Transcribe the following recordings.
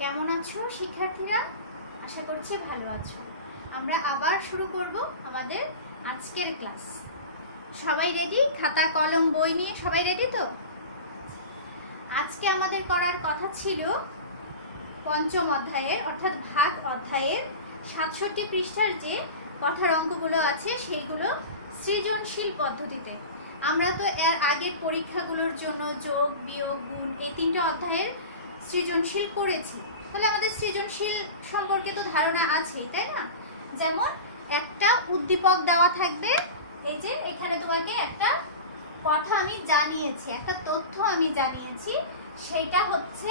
কেমন আছো শিক্ষার্থীরা? আশা করছি ভালো আছো। আমরা আবার শুরু করব আমাদের আজকের ক্লাস। সবাই রেডি? খাতা কলম বই নিয়ে সবাই রেডি তো? আজকে আমাদের করার কথা ছিল পঞ্চম অধ্যায়ের অর্থাৎ ভাগ অধ্যায়ের ৬৭ পৃষ্ঠার যে কথার অঙ্কগুলো আছে সেইগুলো সৃজনশীল পদ্ধতিতে। আমরা তো এর আগের পরীক্ষাগুলোর জন্য যোগ বিয়োগ গুণ এই তিনটা অধ্যায়ের সৃজনশীল করেছি, তাহলে আমাদের সৃজনশীল সম্পর্কে তো ধারণা আছেই, তাই না? যেমন একটা উদ্দীপক দেওয়া থাকবে, এই যে এখানে তোমাকে একটা কথা আমি জানিয়েছি, একটা তথ্য আমি জানিয়েছি, সেটা হচ্ছে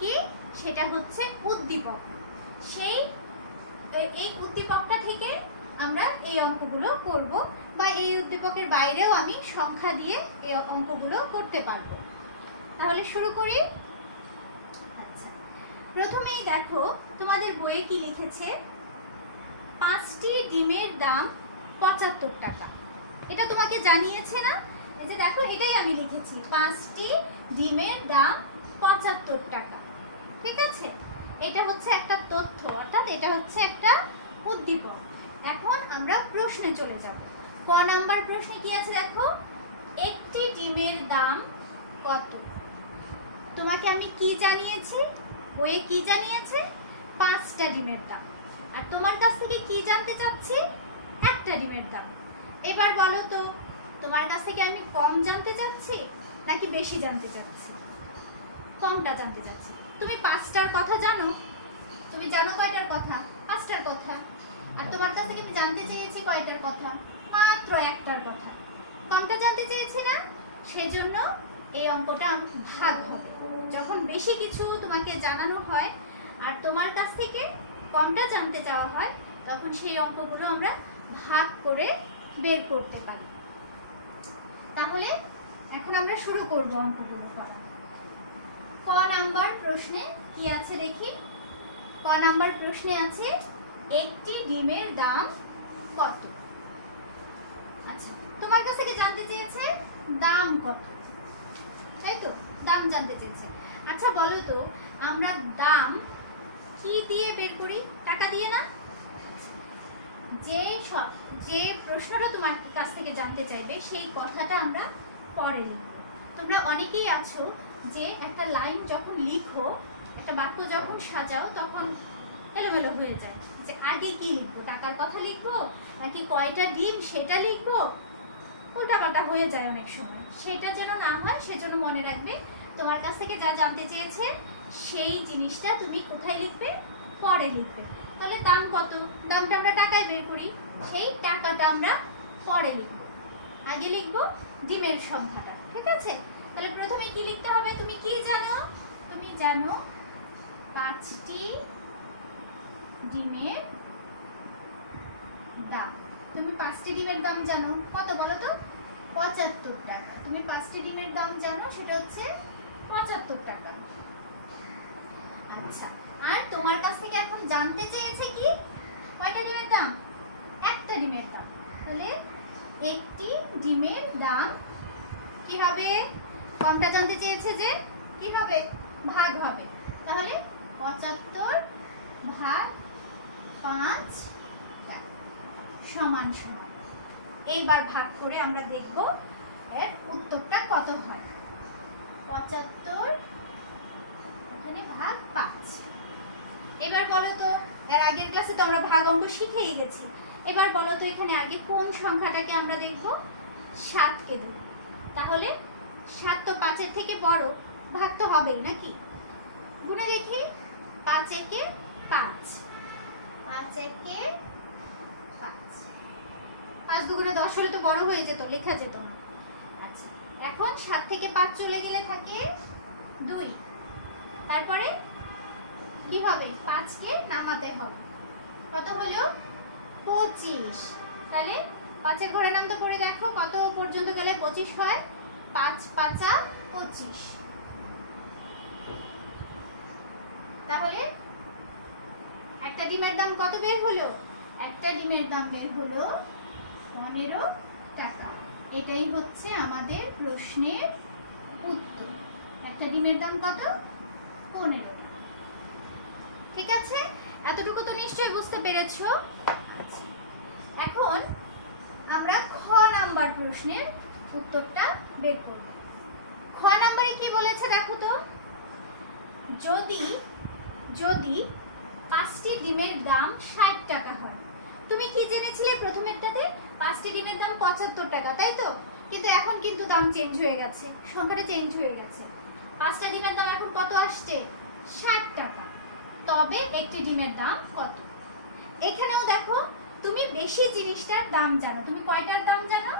কি? সেটা হচ্ছে উদ্দীপক। এই উদ্দীপকটা থেকে আমরা এই অঙ্কগুলো করব, বা এই উদ্দীপকের বাইরেও আমি সংখ্যা দিয়ে এই অঙ্কগুলো করতে পারবো। তাহলে শুরু করি। আচ্ছা, প্রথমেই দেখো তোমাদের বইয়ে কি লিখেছে, 5টি ডিমের দাম 75 টাকা। এটা তোমাকে জানিয়েছে না? এই যে দেখো, এটাই আমি লিখেছি, 5টি ডিমের দাম 75 টাকা। ঠিক আছে, এটা হচ্ছে একটা তথ্য, অর্থাৎ এটা হচ্ছে একটা উদ্দীপক। এখন আমরা প্রশ্নে চলে যাব। ক নাম্বার প্রশ্নে কি আছে দেখো, একটি ডিমের দাম কত? তোমাকে আমি কি জানিয়েছি? বইয়ে কি জানিয়েছে? 5টা ডিমের দাম। আর তোমার কাছ থেকে কি জানতে চাচ্ছি? একটা ডিমের দাম। এবার বলো তো, তোমার কাছ থেকে আমি কম জানতে চাচ্ছি নাকি বেশি জানতে চাচ্ছি? কমটা জানতে চাচ্ছি। তুমি 5টার কথা জানো? তুমি জানো কয়টার কথা? 5টার কথা। আর তোমার কাছ থেকে আমি জানতে চেয়েছি কয়টার কথা? মাত্র একটার কথা। কমটা জানতে চেয়েছি না? সেজন্য এই অঙ্কটা ভাগ হবে। যখন বেশি কিছু তোমাকে জানানো হয় আর তোমার কাছ থেকে কমটা জানতে চাওয়া হয়, তখন সেই অঙ্কগুলো আমরা ভাগ করে বের করতে পারি। তাহলে এখন আমরা শুরু করব অঙ্কগুলো করা। ক নাম্বার প্রশ্নে কি আছে দেখি। ক নাম্বার প্রশ্নে আছে, একটি ডিমের দাম কত? আচ্ছা, তোমার কাছ থেকে জানতে চেয়েছে দাম কত, তাই তো? দাম জানতে চেয়েছে। আচ্ছা বলো তো, আমরা দাম কি দিয়ে বের করি? টাকা দিয়ে না? যে প্রশ্নটা তোমার কাছ থেকে জানতে চাইবে সেই কথাটা আমরা পরে লিখব। তোমরা অনেকেই আছো যে একটা লাইন যখন লিখো, একটা বাক্য যখন সাজাও, তখন এলোমেলো হয়ে যায়, যে আগে কি লিখবো, টাকার কথা লিখবো নাকি কয়টা ডিম সেটা লিখবো, উল্টাপাল্টা হয়ে যায় অনেক সময়। সেটা যেন না হয় সেজন্য মনে রাখবে, তোমার কাছ থেকে যা জানতে চেয়েছে সেই জিনিসটা তুমি কোথায় লিখবে? পরে লিখবে। তাহলে দাম কত? দামটা আমরা টাকায় বের করি, সেই টাকাটা আমরা পরে লিখব। আগে লিখবো ডিমের সংখ্যাটা। ঠিক আছে, তাহলে প্রথমে কি লিখতে হবে? তুমি কি জানো? তুমি জানো 5টি ডিমের দাম। তুমি 5টি ডিমের দাম জানো কত বলো তো? 75 টাকা। তুমি 5টি ডিমের দাম জানো, সেটা হচ্ছে 75 টাকা। আচ্ছা, আর তোমার কাছ থেকে এখন জানতে চেয়েছে কি? কয়টা ডিমের দাম? একটা ডিমের দাম। তাহলে একটি ডিমের দাম কি হবে? কমটা জানতে চেয়েছে, যে কি হবে? ভাগ হবে। তাহলে 75 ভাগ 5 সমান সমান। এইবার ভাগ করে আমরা দেখব এর উত্তরটা কত হয়। 75 এখানে ভাগ 5। এবার বলো তো, এর আগের ক্লাসে তো আমরা ভাগ অঙ্ক শিখেই গেছি। এবার বলো তো, এখানে আগে কোন সংখ্যাটাকে আমরা দেখব? 7কে দেখব। তাহলে 7 তো 5-এর থেকে বড়, ভাগ তো হবেই নাকি? গুণে দেখি, 5 একে 5, 5 একে 5, 5 দুগুণে 10 হলে তো বড় হয়ে যেত, লেখা যেত না। আচ্ছা, এখন 7 থেকে 5 চলে গেলে থাকে 2। তারপরে কি হবে? 5কে নামাতে হবে। কত হলো? 25। তাহলে 5-এর ঘরে নামতে পড়ে দেখো কত পর্যন্ত গেলে 25 হয়? 5 5 25। তাহলে একটা ডিমের দাম কত বের হলো? একটা ডিমের দাম বের হলো 15 টাকা। এটাই হচ্ছে আমাদের প্রশ্নের উত্তর। একটা ডিমের দাম কত? 15 টাকা। ঠিক আছে, এতটুকু তো নিশ্চয়ই বুঝতে পেরেছো। আচ্ছা, এখন আমরা খ নাম্বার প্রশ্নের উত্তরটা বের করব। খ নাম্বারে কি বলেছে দেখো তো, যদি যদি 5টি ডিমের দাম 60 টাকা হয়। তুমি কি জেনেছিলে প্রথমেরটাতে 5টি ডিমের দাম 75 টাকা, তাই তো? কিন্তু এখন কিন্তু দাম চেঞ্জ হয়ে গেছে, সংখ্যাটা চেঞ্জ হয়ে গেছে। 5টা ডিমের দাম এখন কত আসছে? 60 টাকা। তবে একটি ডিমের দাম কত? এখানেও দেখো, তুমি বেশি জিনিসটার দাম জানো। তুমি কয়টার দাম জানো?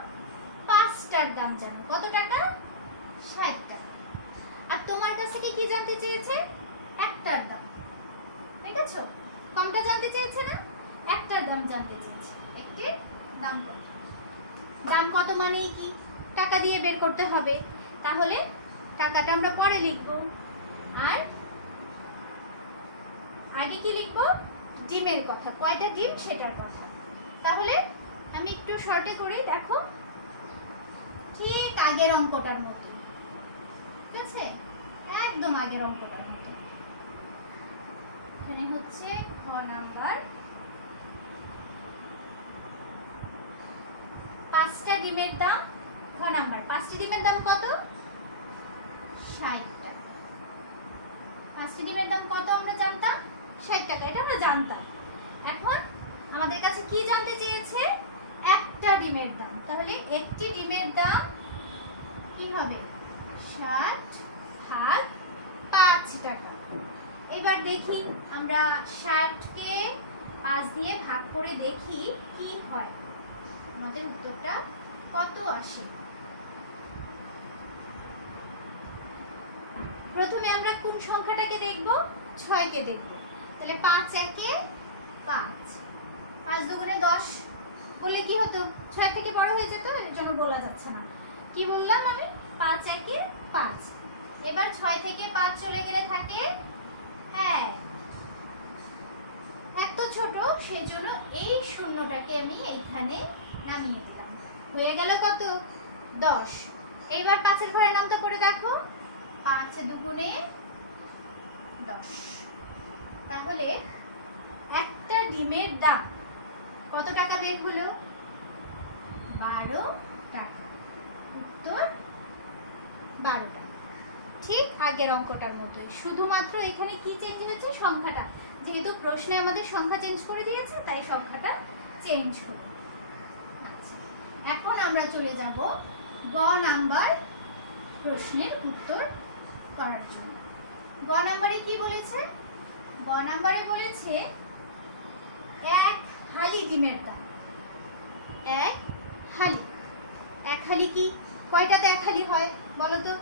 5টার দাম জানো। কত টাকা? 60 টাকা। আর তোমার কাছ থেকে কি জানতে চেয়েছে? একটার দাম। ঠিক আছে, কমটা জানতে চেয়েছে না, একটার দাম জানতে চেয়েছে। একটি দাম কত? দাম কত মানেই কি টাকা দিয়ে বের করতে হবে। তাহলে টাকাটা আমরা পরে লিখব, আর আগে কি লিখব? ডিমের কথা, কয়টা ডিম সেটার কথা। তাহলে আমি একটু শর্টে করেই দেখো, ঠিক আগের অঙ্কটার মতো। ঠিক আছে, একদম আগের অঙ্কটার মতো। এখানে হচ্ছে খ নাম্বার, 5টা ডিমের দাম। খ নাম্বার, 5টি ডিমের দাম কত? 60 টাকা। 5টি ডিমের দাম কত আমরা জানতাম? 60 টাকা, এটা আমরা জানতাম। এখন আমাদের কাছে কি জানতে চেয়েছে? একটা ডিমের দাম। তাহলে একটি ডিমের দাম কি হবে? 60 ভাগ 5 টাকা। এবার দেখি আমরা 60 কে 5 দিয়ে ভাগ করে দেখি কি হয়, আমাদের উত্তরটা কত আসে। প্রথমে আমরা কোন সংখ্যাটাকে দেখব? 6 কে দেখব। তাহলে 5 একে 5, 5 দুগুণে 10 বলে কি হতো? 6 থেকে বড় হয়ে যেত, এর জন্য বলা যাচ্ছে না। কি বললাম আমি? 5 একে 5। এবার 6 থেকে 5 চলে গেলে থাকে 1। এক তো ছোট, সেজন্য এই শূন্যটাকে আমি এইখানে নামিয়ে দিলাম। হয়ে গেল কত? 10। এইবার 5 এর ঘরে নামটা করে দেখো, 5 দুগুণে 10। তাহলে একটা ডিমের দাম কত টাকা বের হলো? 12 টাকা। উত্তর 12 টাকা। ঠিক আগের অঙ্কটার মতোই, শুধুমাত্র এখানে কি চেঞ্জ হয়েছে? সংখ্যাটা। যেহেতু প্রশ্নে আমাদের সংখ্যা চেঞ্জ করে দিয়েছে, তাই সংখ্যাটা চেঞ্জ হলো। আচ্ছা, এখন আমরা চলে যাব গ নাম্বার প্রশ্নের উত্তর করার জন্য। গ নাম্বারে কি বলেছে? গ নাম্বারে বলেছে এক হালি ডিমের দাম। এক হালি। এক হালি কি? কয়টাতে এক হালি হয় বলো তো?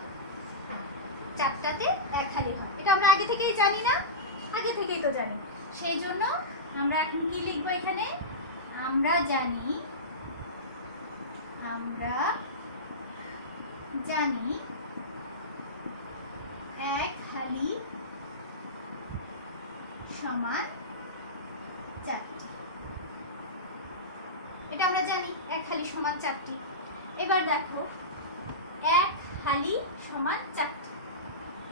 4টাতে এক হালি হয়। এটা আমরা আগে থেকেই জানি না? আগে থেকেই তো জানি। সেই জন্য আমরা এখন কি লিখবো এখানে? আমরা জানি এক হালি সমান 4টি। এটা আমরা জানি, এক হালি সমান 4টি। এবার দেখো, এক হালি সমান 4টি।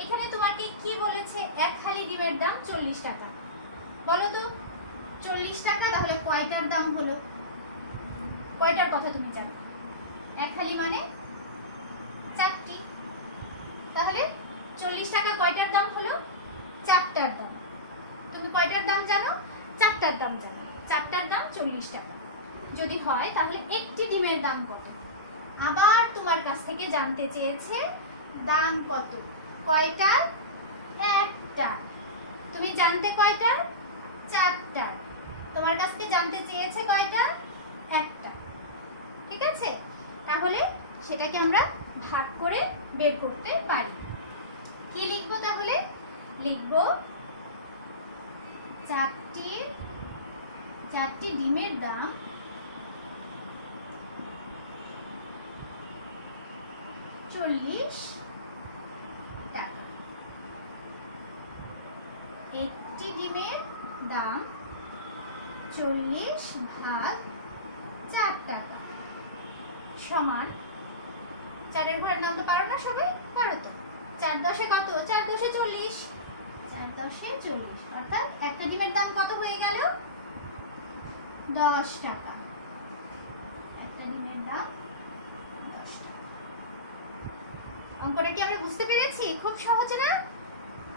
এখানে তোমাকে কি বলেছে? এক হালি ডিমের দাম 40 টাকা। বলো তো 40 টাকা, তাহলে কয়টার দাম হলো? কয়টার কথা তুমি জানো? এক হালি মানে 4টি। তাহলে 40 টাকা কয়টার দাম হলো? 4টার দাম। তুমি কয়টার দাম জানো? 4টার দাম জানো। 4টার দাম 40 টাকা যদি হয়, তাহলে একটি ডিমের দাম কত? আবার তোমার কাছ থেকে জানতে চেয়েছে দাম কত? কয়টার? একটা। তুমি জানতে কয়টা? 4টা। তোমার কাছ থেকে জানতে চেয়েছে কয়টা? একটা। ঠিক আছে, তাহলে সেটাকে আমরা ভাগ করে বের করতে পারি। কি লিখবো তাহলে? লিখবো 4টি ডিমের দাম 40 টাকা। একটি ডিমের দাম 40 ভাগ 4 টাকা সমান, 4 এর ঘরের নাম তো পারো না সবাই? পারো তো। 4 দশে কত? 4 দশে 40। 4 10 40, অর্থাৎ একটা ডিমের দাম কত হয়ে গেল? 10 টাকা। একটা ডিমের দাম 10 টাকা। অঙ্কটা কি আমরা বুঝতে পেরেছি? খুব সহজ না?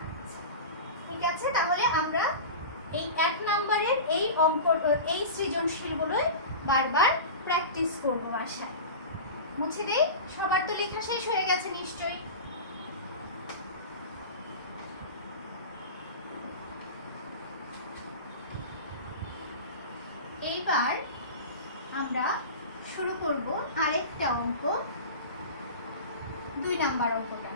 আচ্ছা, ঠিক আছে, তাহলে আমরা এই 1 নম্বরের এই অঙ্ক, এই সৃজনশীলগুলোই বারবার প্র্যাকটিস করব বাসায়। মুছে দেই। সবার তো লেখা শেষ হয়ে গেছে নিশ্চয়ই। এইবার আমরা শুরু করব আরেকটা অঙ্ক, 2 নাম্বার অঙ্কটা।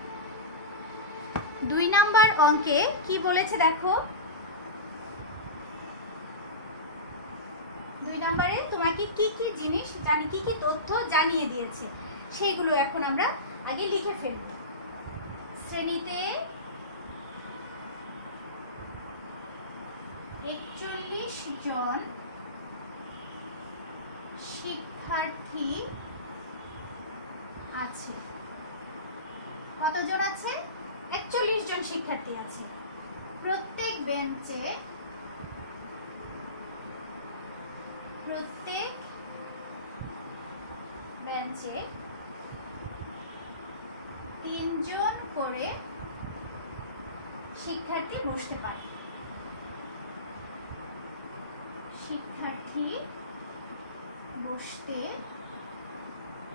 2 নাম্বার অঙ্কে কি বলেছে দেখো। 2 নাম্বারে তোমাকে কি কি জিনিস কি কি তথ্য জানিয়ে দিয়েছে সেইগুলো এখন আমরা আগে লিখে ফেলব। শ্রেণীতে 41 জন শিক্ষার্থী আছে। কতজন আছে? 41 জন শিক্ষার্থী আছে। প্রত্যেক বেঞ্চে 3 জন করে শিক্ষার্থী বসতে পারে। শিক্ষার্থী বসতে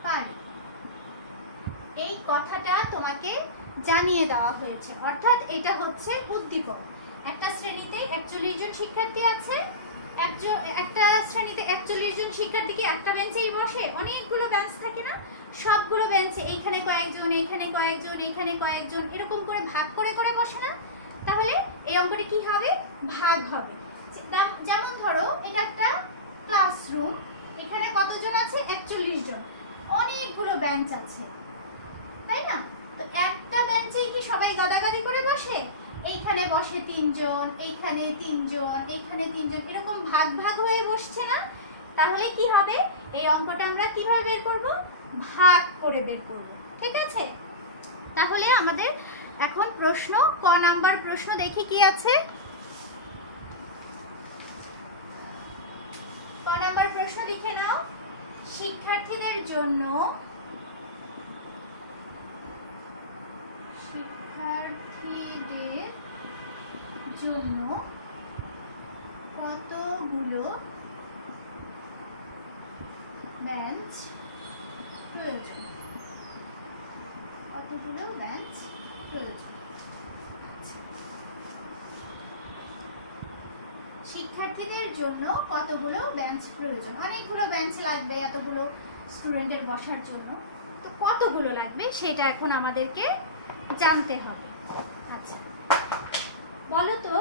পারে, এই কথাটা তোমাকে জানিয়ে দেওয়া হয়েছে, অর্থাৎ এটা হচ্ছে উদ্দীপক। একটা শ্রেণীতে 41 জন শিক্ষার্থী আছে। একটা শ্রেণীতে 41 জন শিক্ষার্থী কি একটা বেঞ্চেই বসে? অনেকগুলো বেঞ্চ থাকে না? সবগুলো বেঞ্চে এইখানে কয়েকজন, এইখানে কয়েকজন, এইখানে কয়েকজন, এরকম করে ভাগ করে করে বসে না? তাহলে এই অঙ্কটা কি হবে? ভাগ হবে। যেমন ধরো এটা একটা ক্লাসরুম, এখানে কতজন আছে? 41 জন। অনেকগুলো বেঞ্চ আছে, তাই না? তো একটা বেঞ্চেই কি সবাই গাদাগাদি করে বসে? এইখানে বসে 3 জন, এইখানে 3 জন, এইখানে 3 জন, এরকম ভাগ ভাগ হয়ে বসছে না? তাহলে কি হবে? এই অঙ্কটা আমরা কিভাবে বের করব? ভাগ করে বের করব। ঠিক আছে, তাহলে আমাদের এখন প্রশ্ন, ক নাম্বার প্রশ্ন দেখি কি আছে। ক নাম্বার প্রশ্ন লিখে নাও। শিক্ষার্থীদের জন্য কতগুলো বেঞ্চ প্রয়োজন? কতগুলো বেঞ্চ প্রয়োজন? আচ্ছা, শিক্ষার্থীদের জন্য কতগুলো বেঞ্চ প্রয়োজন? অনেকগুলো বেঞ্চ লাগবে এতগুলো স্টুডেন্টের বসার জন্য। তো কতগুলো লাগবে সেটা এখন আমাদেরকে জানতে হবে। আচ্ছা, বলো তো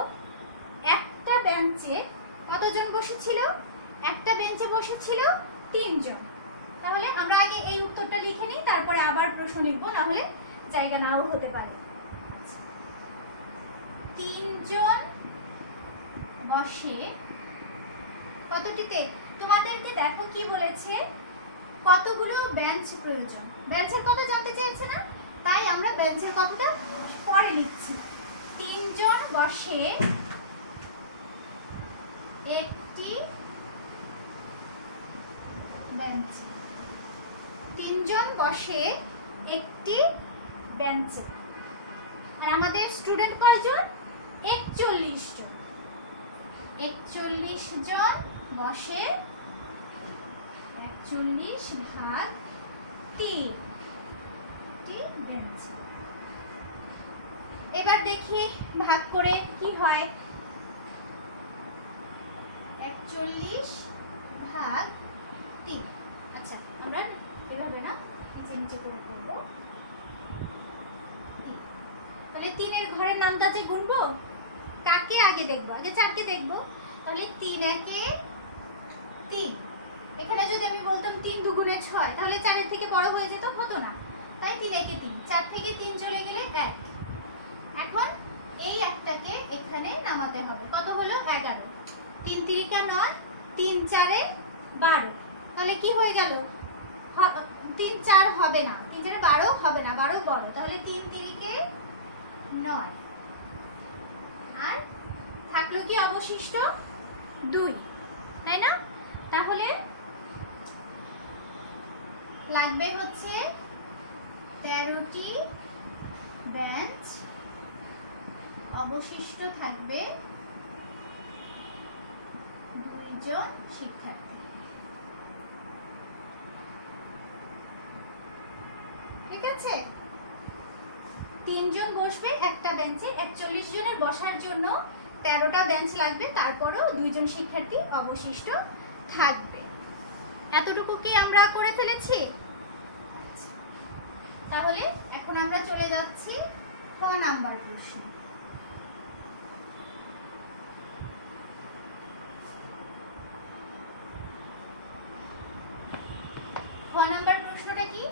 একটা বেঞ্চে কতজন বসেছিল? একটা বেঞ্চে বসেছিল 3 জন। তাহলে আমরা আগে এই উত্তরটা লিখে নিই, তারপরে আবার প্রশ্ন লিখবো, না হলে জায়গা নাও হতে পারে। আচ্ছা, 3 জন বসে কতটিতে? তোমাদেরকে দেখো কি বলেছে, কতগুলো বেঞ্চ প্রয়োজন। বেঞ্চের কথা জানতে চেয়েছে না? তাই আমরা বেঞ্চের কথাটা পরে লিখছি। 3 জন বসে একটি বেঞ্চে। 3 জন বসে একটি বেঞ্চে। আর আমাদের স্টুডেন্ট কয়জন? 41 জন। 41 জন বসে 41 ভাগ 3 বেঞ্চ। এবার দেখি ভাগ করে কি হয়। 41 ভাগ 3। আচ্ছা, আমরা এভাবে না নিচে নিচে করে করব। তাহলে 3 এর ঘরের নামটা যে গুনবো, কাকে আগে দেখবো? আগে 4 কে দেখবো। তাহলে 3 একে 3। এখানে যদি আমি বলতাম 3 দুগুণে 6, তাহলে 4 এর থেকে বড় হয়ে যেত, হতো না। তাই 3 একে 3, 4 থেকে 3 চলে গেলে 1। এখন এই একটাকে এখানে নামাতে হবে। কত হলো? 11। 3 3 9, 3 4 12। তাহলে কি হয়ে গেল? 3 4 হবে না, 3 4 12 হবে না, 12 বড়। তাহলে 3 3 9। আর থাকলো কি অবশিষ্ট 2, তাই না? তাহলে লাগবে হচ্ছে 13টি বেঞ্চ, অবশিষ্ট থাকবে 2 জন শিক্ষার্থী। ঠিক আছে, 3 জন বসবে একটা বেঞ্চে, 41 জনের বসার জন্য 13টা বেঞ্চ লাগবে, তারপরেও 2 জন শিক্ষার্থী অবশিষ্ট থাকবে। এতটুকু কি আমরা করে ফেলেছি? তাহলে এখন আমরা চলে যাচ্ছি খ নাম্বার প্রশ্নে। খ নাম্বার প্রশ্নটা কি?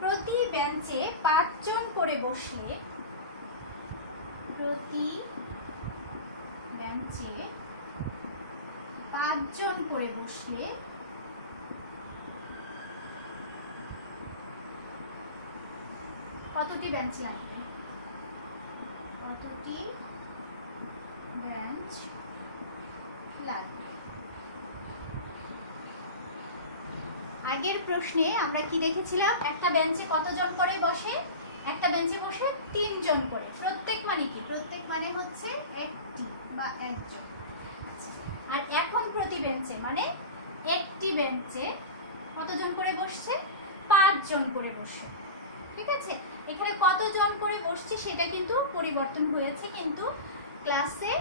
প্রতি বেঞ্চে 5 জন করে বসলে, প্রতি বেঞ্চে 5 জন করে বসলে কতটি বেঞ্চ লাগবে? কতটি বেঞ্চ লাগবে? আগের প্রশ্নে আমরা কি দেখেছিলাম? একটা বেঞ্চে কতজন করে বসে? একটা বেঞ্চে বসে 3 জন করে। প্রত্যেক মানে কি? প্রত্যেক মানে হচ্ছে একটি বা একজন। আচ্ছা, আর এখন প্রতি বেঞ্চে মানে একটি বেঞ্চে কতজন করে বসছে? 5 জন করে বসে। ঠিক আছে, এখানে কতজন করে বসছে সেটা কিন্তু পরিবর্তন হয়েছে, কিন্তু ক্লাসে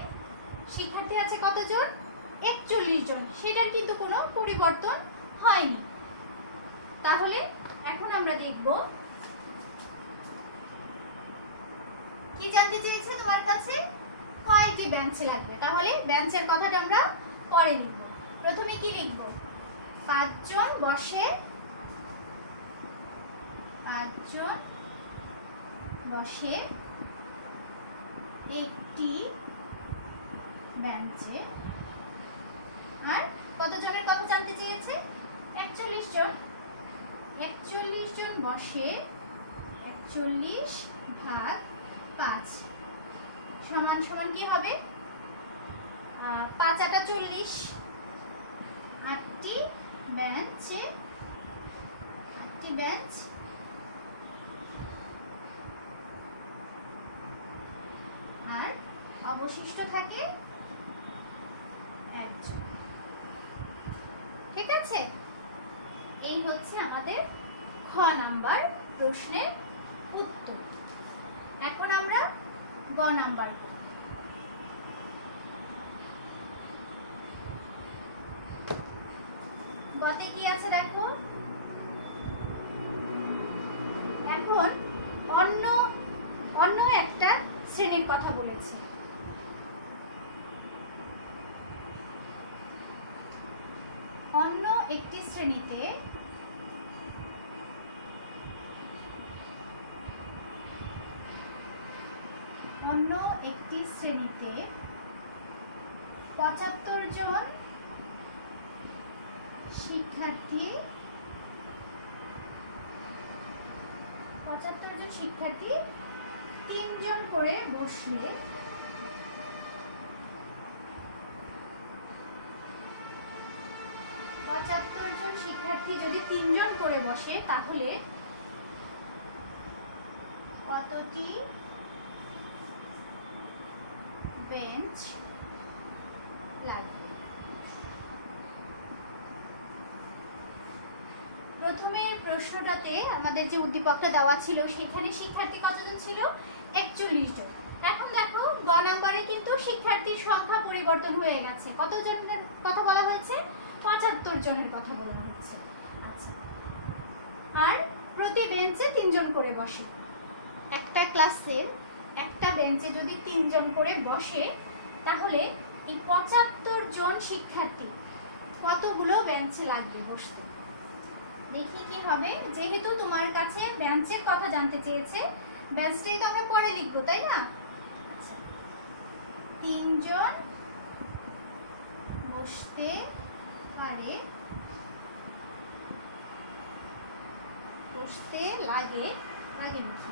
শিক্ষার্থী আছে কতজন? 41 জন, সেটার কিন্তু কোনো পরিবর্তন হয়নি। তাহলে এখন আমরা দেখব কি জানতে চেয়েছে তোমার কাছে, কয়টি বেঞ্চ লাগবে। তাহলে বেঞ্চের কথাটা আমরা পরে লিখব। প্রথমে কি লিখব? 5 জন বসে, 5 জন বসে একটি বেঞ্চে। আর কতজনের কথা জানতে চেয়েছে? 41 জন। 41 জন বসে 41 ভাগ 5 সমান সমান কি হবে? 5 8 40। 8টি বেঞ্চে, 8টি বেঞ্চ আর অবশিষ্ট থাকে 1 জন। ঠিক আছে, এই হচ্ছে আমাদের খ নাম্বার প্রশ্নের উত্তর। এখন আমরা গ নাম্বার করব। গতে কি আছে দেখো? এখন অন্য একটা শ্রেণীর কথা বলেছে। অন্য একটি শ্রেণীতে অন্য একটি শ্রেণীতে 75 জন শিক্ষার্থী 3 জন করে বসলে 75 জন শিক্ষার্থী যদি 3 জন করে বসে তাহলে কতটি বেঞ্চ লাগবে? প্রথমে প্রশ্নটাতে আমাদের যে উদ্দীপকটা দেওয়া ছিল সেখানে শিক্ষার্থী কতজন ছিল? 41 জন। এখন দেখো গ নম্বরে কিন্তু শিক্ষার্থীর সংখ্যা পরিবর্তন হয়ে গেছে। কতজনের কথা বলা হয়েছে? 75 জনের কথা বলা হচ্ছে। আচ্ছা, আর প্রতি বেঞ্চে 3 জন করে বসে। একটা ক্লাসের একটা বেঞ্চে যদি 3 জন করে বসে তাহলে এই 75 জন শিক্ষার্থী কতগুলো বেঞ্চে লাগবে বসতে? দেখি কি হবে। যেহেতু তোমার কাছে বেঞ্চের কথা জানতে চেয়েছে, বেঞ্চটাই তো আমরা পরে লিখবো, তাই না? আচ্ছা, 3 জন বসতে পারে, বসতে লাগে লিখি।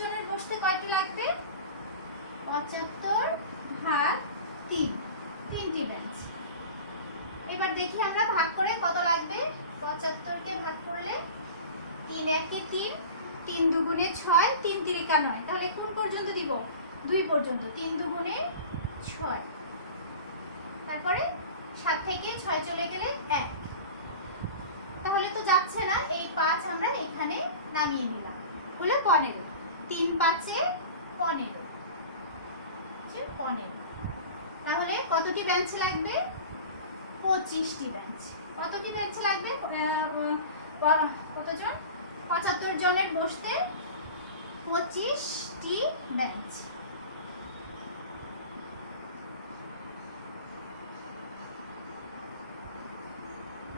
জনের বসতে কয়টি লাগবে? 75 ভাগ 3, 3টি বেঞ্চ। এবার দেখি আমরা ভাগ করে কত লাগবে। 75 কে ভাগ করলে 3 একে 3, 3 দুগুণে 6, 3 তিরিকা 9। তাহলে কোন পর্যন্ত দিব? 2 পর্যন্ত। 3 দুগুণে 6, তারপরে 7 থেকে 6 চলে গেলে 1। তাহলে তো যাচ্ছে না, এই 5 আমরা এখানে নামিয়ে নিলাম, হলো 15। 3 5 15, 15। তাহলে কতটি বেঞ্চ লাগবে? 25টি বেঞ্চ। কতটি বেঞ্চ লাগবে? কতজন? 75 জনের বসতে 25টি বেঞ্চ।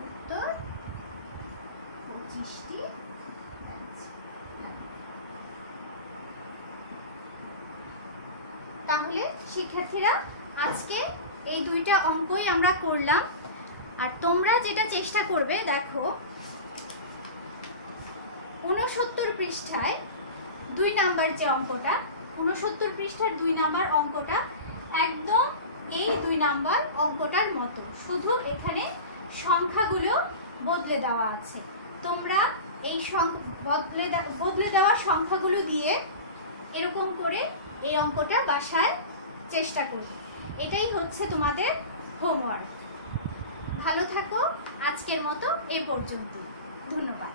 উত্তর 25টি বেঞ্চ। তাহলে শিক্ষার্থীরা আজকে এই দুইটা অঙ্কই আমরা করলাম। আর তোমরা যেটা চেষ্টা করবে, দেখো 69 পৃষ্ঠায় 2 নাম্বার যে অঙ্কটা, 69 পৃষ্ঠার 2 নাম্বার অঙ্কটা একদম এই 2 নাম্বার অঙ্কটার মতো, শুধু এখানে সংখ্যাগুলো বদলে দেওয়া আছে। তোমরা এই বদলে দেওয়া সংখ্যাগুলো দিয়ে এরকম করে এই অঙ্কটা বাসায় চেষ্টা করবে। এটাই হচ্ছে তোমাদের হোমওয়ার্ক। ভালো থাকো, আজকের মতো এ পর্যন্ত। ধন্যবাদ।